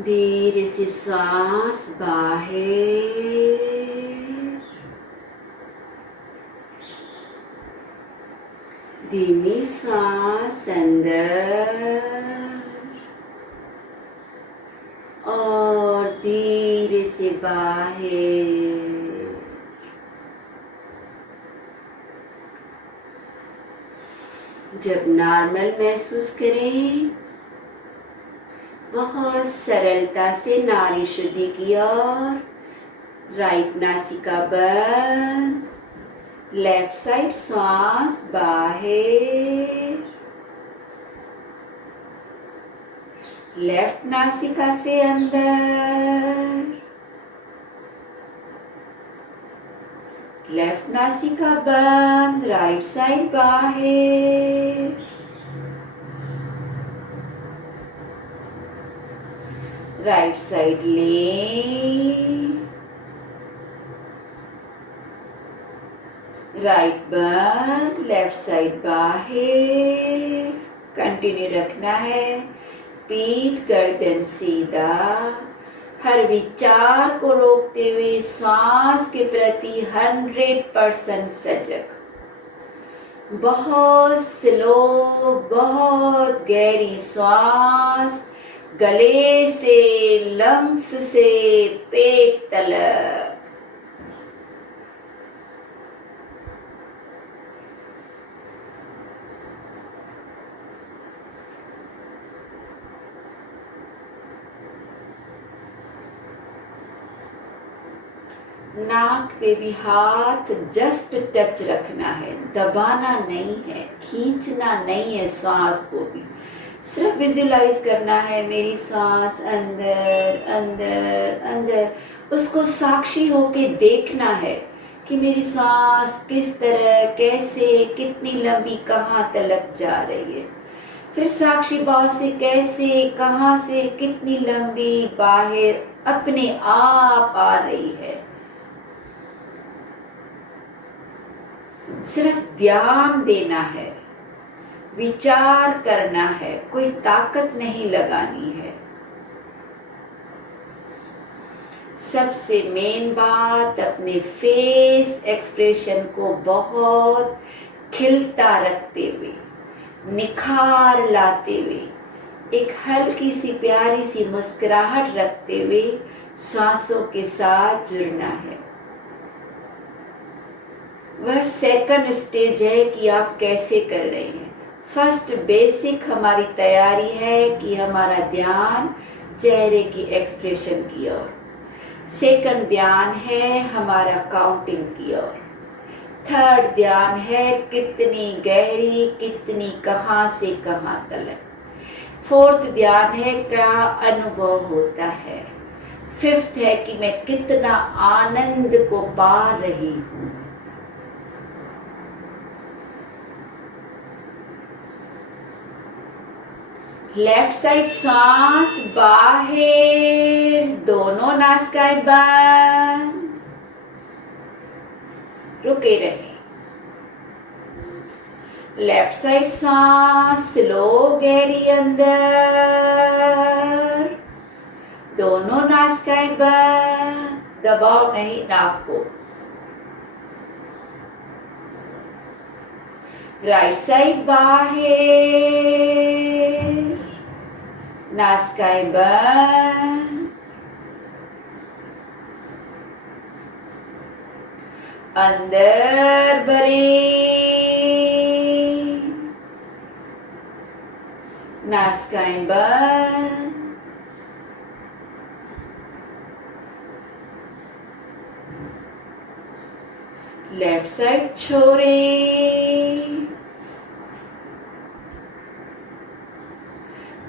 धीरे से श्वास बाहर, धीमी श्वास अंदर और धीरे से बाहर। जब नॉर्मल महसूस करें बहुत सरलता से नाड़ी शुद्धि की ओर। राइट नासिका बंद, लेफ्ट साइड श्वास बाहर, लेफ्ट नासिका से अंदर, लेफ्ट नासिका बंद, राइट साइड बाहर, राइट साइड ले, राइट बंद, लेफ्ट साइड बाहर। कंटिन्यू रखना है। पीठ गर्दन सीधा, हर विचार को रोकते हुए श्वास के प्रति 100% सजग। बहुत स्लो, बहुत गहरी श्वास गले से लंग्स से पेट तलक। नाक पे भी हाथ जस्ट टच रखना है, दबाना नहीं है, खींचना नहीं है। श्वास को भी सिर्फ विजुलाइज करना है। मेरी श्वास अंदर अंदर अंदर, उसको साक्षी होके देखना है कि मेरी श्वास किस तरह, कैसे, कितनी लंबी, कहाँ तलक जा रही है। फिर साक्षी भाव से कैसे, कहाँ से, कितनी लंबी बाहर अपने आप आ रही है। सिर्फ ध्यान देना है, विचार करना है, कोई ताकत नहीं लगानी है। सबसे मेन बात, अपने फेस एक्सप्रेशन को बहुत खिलता रखते हुए, निखार लाते हुए, एक हल्की सी प्यारी सी मुस्कुराहट रखते हुए सांसों के साथ जुड़ना है। वह सेकंड स्टेज है कि आप कैसे कर रहे हैं। फर्स्ट बेसिक हमारी तैयारी है कि हमारा ध्यान चेहरे की एक्सप्रेशन की ओर। सेकंड ध्यान है हमारा काउंटिंग की ओर। थर्ड ध्यान है कितनी गहरी, कितनी, कहाँ से कहाँ तलक। फोर्थ ध्यान है क्या अनुभव होता है। फिफ्थ है कि मैं कितना आनंद को पा रही हूँ। लेफ्ट साइड सांस बाहर, दोनों नासिकाएं बंद, रुके रहें। लेफ्ट साइड सांस स्लो गहरी अंदर, दोनों नासिकाएं बंद, दबाव नहीं नाक को। राइट साइड बाहर, नासिकाएं बंद, अंदर भरे, नासिकाएं बंद, लेफ्ट साइड छोड़े,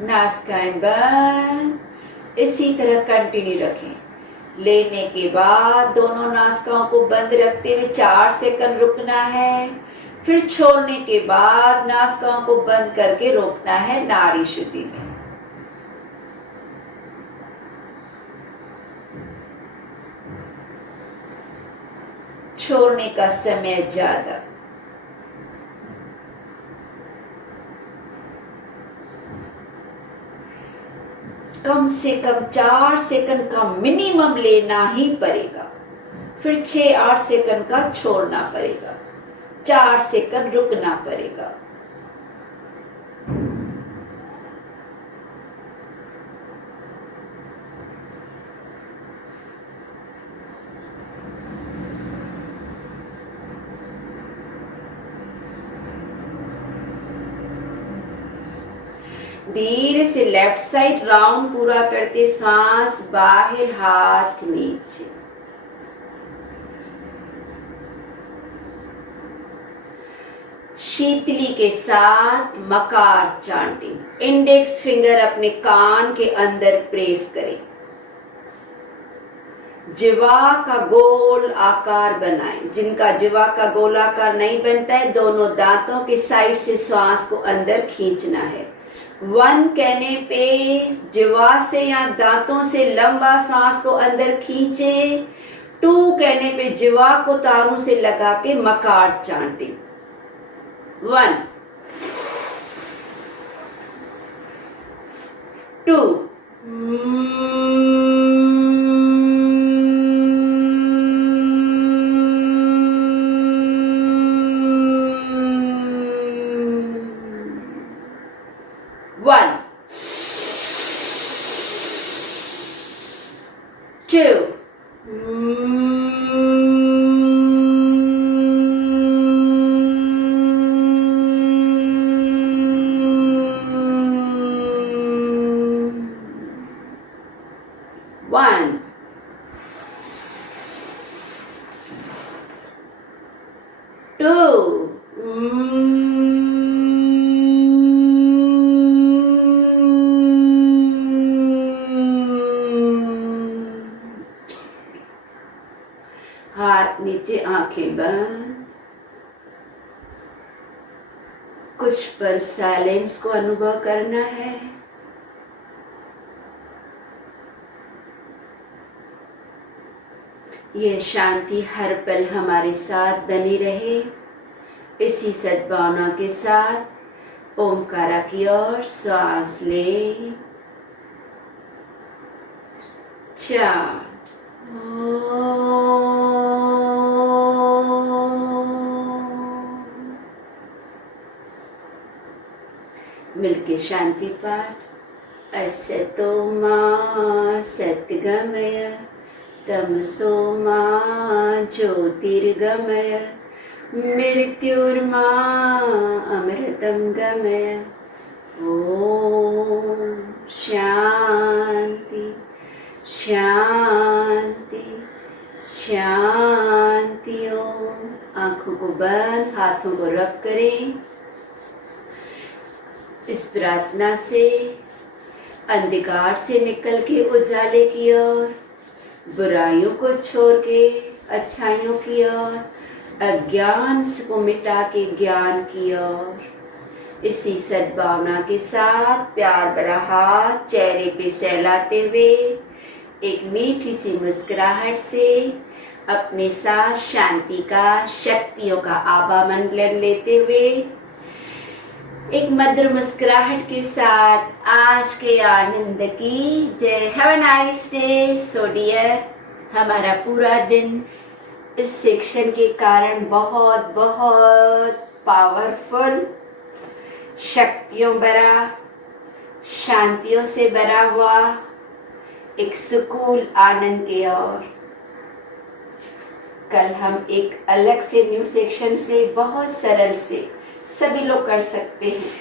नासिकाएं बंद। इसी तरह कंटिन्यू रखें। लेने के बाद दोनों नासिकाओं को बंद रखते हुए 4 सेकंड रुकना है। फिर छोड़ने के बाद नासिकाओं को बंद करके रोकना है नाड़ी शुद्धि में। छोड़ने का समय ज्यादा। कम से कम 4 सेकंड का मिनिमम लेना ही पड़ेगा। फिर 6-8 सेकंड का छोड़ना पड़ेगा, 4 सेकंड रुकना पड़ेगा। धीरे से लेफ्ट साइड राउंड पूरा करते, सांस बाहर, हाथ नीचे। शीतली के साथ मकार चांटिंग। इंडेक्स फिंगर अपने कान के अंदर प्रेस करें। जिवा का गोल आकार बनाएं। जिनका जिवा का गोल आकार नहीं बनता है, दोनों दांतों के साइड से श्वास को अंदर खींचना है। 1 कहने पे जिवा से या दांतों से लंबा सांस को अंदर खींचे। 2 कहने पे जिवा को तारों से लगा के मकार चांटिंग। 1 2 1 2 1 2 हाथ नीचे, आंखें बंद। कुछ पल साइलेंस को अनुभव करना है। यह शांति हर पल हमारे साथ बनी रहे। इसी सद्भावना के साथ ओमकारा की ओर श्वास ले। 4 मिलके शांति पाठ। असतो मा सद्गमय, तमसो मा ज्योतिर्गमय, मृत्युर्मा अमृतं गमय। ओम शांति शांति शांति। ओम। आंखों को बंद, हाथों को रब करें। इस प्रार्थना से अंधकार से निकल के उजाले की ओर, बुराइयों को छोड़ के अच्छाइयों की ओर, अज्ञान को मिटा के ज्ञान की ओर। इसी सद्भावना के साथ प्यार भरा हाथ चेहरे पे सहलाते हुए एक मीठी सी मुस्कुराहट से अपने साथ शांति का, शक्तियों का आभा मंडलन लेते हुए एक मधुर मुस्कुराहट के साथ आज के आनंद की जय। Have a nice day. So dear, हमारा पूरा दिन इस सेक्शन के कारण बहुत बहुत पावरफुल, शक्तियों भरा, शांतियों से भरा हुआ, एक सुकून आनंद की ओर। कल हम एक अलग से न्यू सेक्शन से बहुत सरल से सभी लोग कर सकते हैं